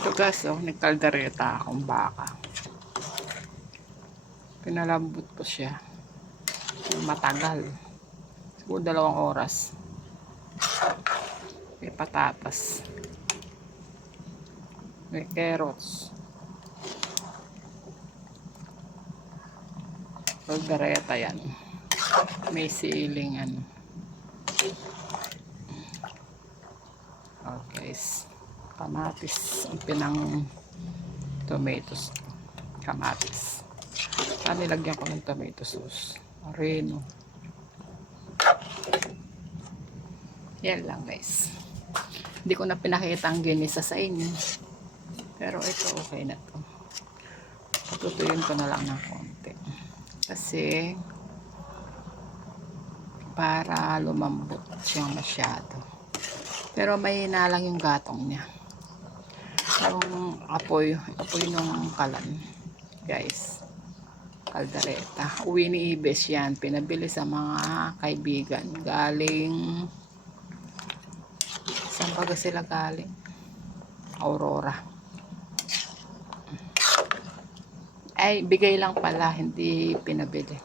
Ito guys, oh, nagkaldereta akong baka. Pinalambot ko siya. Matagal. Siguro 2 oras. May patatas. May carrots. Kaldereta yan. May siling ano. Okay. Kamatis. Ang pinang tomatoes. Kamatis. Nilagyan ko ng tomato sauce. Oregano. Yan lang guys. Hindi ko na pinakita ang ginisa sa inyo. Pero ito okay na to. Tutuyun ko na lang ng konti. Kasi para lumambot siyang masyado. Pero may lang yung gatong niya. Yung apoy ng kalan. Guys. Kaldereta. Uwi ni Ibes yan. Pinabili sa mga kaibigan. Galing saan baga sila galing? Aurora. Ay, bigay lang pala. Hindi pinabili.